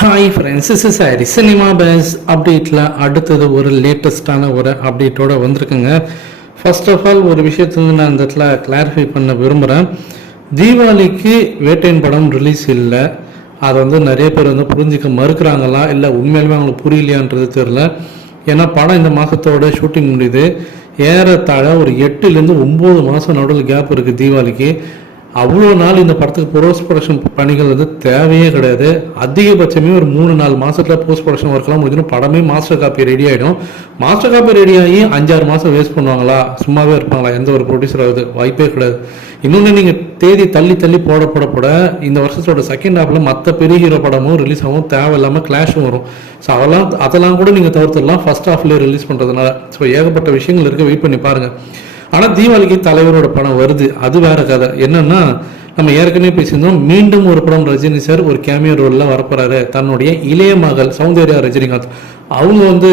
Hi friends is சாரி cinema base அப்டேட்டில் அடுத்தது ஒரு லேட்டஸ்டான ஒரு அப்டேட்டோட வந்திருக்குங்க. ஃபர்ஸ்ட் ஆஃப் ஆல் ஒரு விஷயத்தை வந்து நான் இந்த இடத்துல கிளாரிஃபை பண்ண விரும்புகிறேன் தீபாவளிக்கு வேட்டையின் படம் ரிலீஸ் இல்லை. அதை வந்து நிறைய பேர் வந்து புரிஞ்சிக்க மறுக்கிறாங்களா? இல்லை உண்மையிலுமே அவங்களுக்கு புரியலையான்றது தெரில ஏன்னா படம் இந்த மாதத்தோட ஷூட்டிங் முடியுது. ஏறத்தாழ ஒரு எட்டுலேருந்து ஒம்பது மாதம் நடுவில் கேப் இருக்குது தீபாவளிக்கு. அவ்வளோ நாள் இந்த படத்துக்கு போஸ்ட் ப்ரொடக்ஷன் பணிகள் வந்து தேவையே கிடையாது. அதிகபட்சமே ஒரு மூணு நாலு மாதத்தில் போஸ்ட் ப்ரொடக்ஷன் ஒர்க்லாம் முடிஞ்சிடும். படமே மாஸ்டர் காப்பி ரெடி ஆகிடும் மாஸ்டர் காப்பி ரெடி ஆகி அஞ்சாறு மாதம் வேஸ்ட் பண்ணுவாங்களா? சும்மாவே இருப்பாங்களா? எந்த ஒரு ப்ரொடியூசர் ஆகுது வாய்ப்பே கிடையாது. இன்னொன்று நீங்கள் தேதி தள்ளி தள்ளி போட போட போட இந்த வருஷத்தோட செகண்ட் ஹாஃபில் மற்ற பெரிய ஹீரோ படமும் ரிலீஸ் ஆகும் தேவையில்லாமல் கிளாஷும் வரும். ஸோ அதெல்லாம் அதெல்லாம் கூட நீங்கள் தவிர்த்துடலாம். ஃபர்ஸ்ட் ஹாஃப்லேயே ரிலீஸ் பண்ணுறதுனால ஸோ ஏகப்பட்ட விஷயங்கள் இருக்குது வெயிட் பண்ணி பாருங்கள் ஆனால் தீபாவளிக்கு தலைவரோட படம் வருது. அது வேற கதை. என்னன்னா நம்ம ஏற்கனவே பேசியிருந்தோம் மீண்டும் ஒரு படம் ரஜினி சார் ஒரு கேமியோ ரோலில் வரப்போறாரு. தன்னுடைய இளைய மகள் சௌந்தர்யா ரஜினிகாந்த். அவங்க வந்து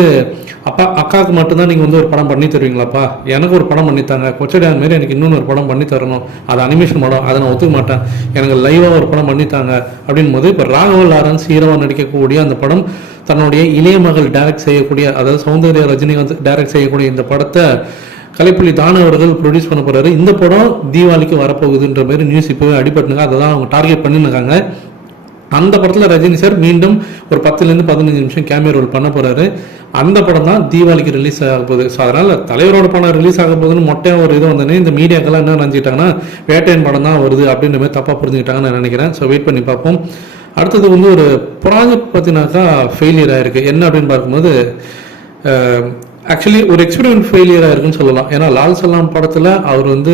அப்பா அக்காவுக்கு மட்டும்தான் நீங்கள் வந்து ஒரு படம் பண்ணி தருவீங்களாப்பா? எனக்கு ஒரு படம் பண்ணித்தாங்க. கொச்சடியான் மாரி எனக்கு இன்னொன்று ஒரு படம் பண்ணி தரணும். அது அனிமேஷன் படம் அதை நான் ஒத்துக்க மாட்டேன். எனக்கு லைவாக ஒரு படம் பண்ணித்தாங்க. அப்படின் போது இப்போ ராகவ லாரன்ஸ் ஹீரோவாக நடிக்கக்கூடிய அந்த படம் தன்னுடைய இளைய மகள் டைரக்ட் செய்யக்கூடிய அதாவது சௌந்தர்யா ரஜினிகாந்த் டைரக்ட் செய்யக்கூடிய இந்த படத்தை கலைப்புலி தான அவர்கள் ப்ரொடியூஸ் பண்ண போறாரு. இந்த படம் தீபாவளிக்கு வரப்போகுதுன்ற மாதிரி நியூஸ் இப்போவே அடிபட்டுங்க அதை தான் அவங்க டார்கெட் பண்ணிருக்காங்க அந்த படத்தில் ரஜினி சார் மீண்டும் ஒரு பத்துலேருந்து பதினஞ்சு நிமிஷம் கேமியா ரோல் பண்ண போறாரு. அந்த படம் தான் தீபாவளிக்கு ரிலீஸ் ஆக போகுது. ஸோ அதனால் தலைவரோட படம் ரிலீஸ் ஆக போகுதுன்னு மொட்டையாக ஒரு இது வந்தோடனே இந்த மீடியாக்கெல்லாம் என்ன நினச்சிக்கிட்டாங்கன்னா வேட்டையன் படம் தான் வருது அப்படின்ற மாதிரி தப்பாக புரிஞ்சுக்கிட்டாங்கன்னு நான் நினைக்கிறேன். ஸோ வெயிட் பண்ணி பார்ப்போம். அடுத்தது வந்து ஒரு ப்ராஜெக்ட் பார்த்தினாக்கா ஃபெயிலியர் ஆயிருக்கு. என்ன அப்படின்னு பார்க்கும்போது ஆக்சுவலி ஒரு எக்ஸ்பெரிமெண்ட் ஃபெயிலியராக இருக்குன்னு சொல்லலாம். ஏன்னா லால் சலாம் படத்தில் அவர் வந்து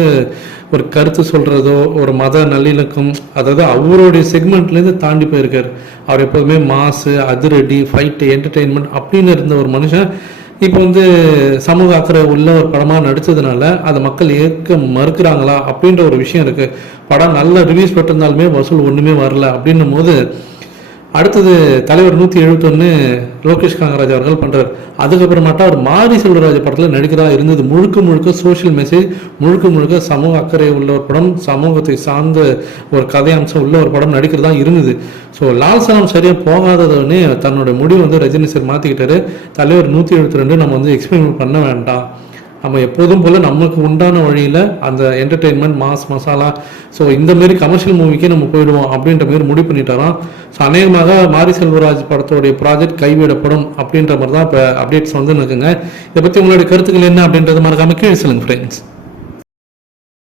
ஒரு கருத்து சொல்கிறதோ ஒரு மத நல்லிணக்கம் அதாவது அவருடைய செக்மெண்ட்லேருந்து தாண்டி போயிருக்கார். அவர் எப்போதுமே மாசு அதிரடி ஃபைட்டு என்டர்டெயின்மெண்ட் அப்படின்னு இருந்த ஒரு மனுஷன் இப்போ வந்து சமூக அக்கறை உள்ள ஒரு படமாக நடித்ததுனால அதை மக்கள் ஏற்க மறுக்கிறாங்களா அப்படின்ற ஒரு விஷயம் இருக்குது படம் நல்ல ரிவ்யூஸ் பெற்றிருந்தாலுமே வசூல் ஒன்றுமே வரல அப்படின்னும் போது அடுத்தது தலைவர் நூற்றி எழுபத்தொன்று லோகேஷ் காங்கராஜ் அவர்கள் பண்ணுறார் அதுக்கப்புறமாட்டா அவர் மாரி செல்வராஜ் படத்தில் நடிக்கிறதா இருந்தது. முழுக்க முழுக்க சோஷியல் மெசேஜ் முழுக்க முழுக்க சமூக அக்கறை உள்ள ஒரு படம் சமூகத்தை சார்ந்த ஒரு கதை அம்சம் உள்ள ஒரு படம் நடிக்கிறதா இருந்தது. ஸோ லால் சலாம் சரியாக போகாததுன்னு தன்னோட முடிவு வந்து ரஜினி சார் மாற்றிக்கிட்டாரு தலைவர் நூற்றி எழுபத்தி ரெண்டு நம்ம வந்து எக்ஸ்பெரிமெண்ட் பண்ண வேண்டாம். நம்ம எப்போதும் போல் நமக்கு உண்டான வழியில் அந்த என்டர்டெயின்மெண்ட் மாஸ் மசாலா ஸோ இந்த மாரி கமர்ஷியல் மூவிக்கே நம்ம போயிடுவோம் அப்படின்ற மாரி முடிவு பண்ணிட்டாராம். ஸோ அநேகமாக மாரி செல்வராஜ் படத்தோடைய ப்ராஜெக்ட் கைவிடப்படும் அப்படின்ற மாதிரி தான் இப்போ அப்டேட்ஸ் வந்து இருக்குங்க. இதை பற்றி உங்களுடைய கருத்துக்கள் என்ன அப்படின்றது மறக்காமல் கீழே சொல்லுங்கள் ஃப்ரெண்ட்ஸ்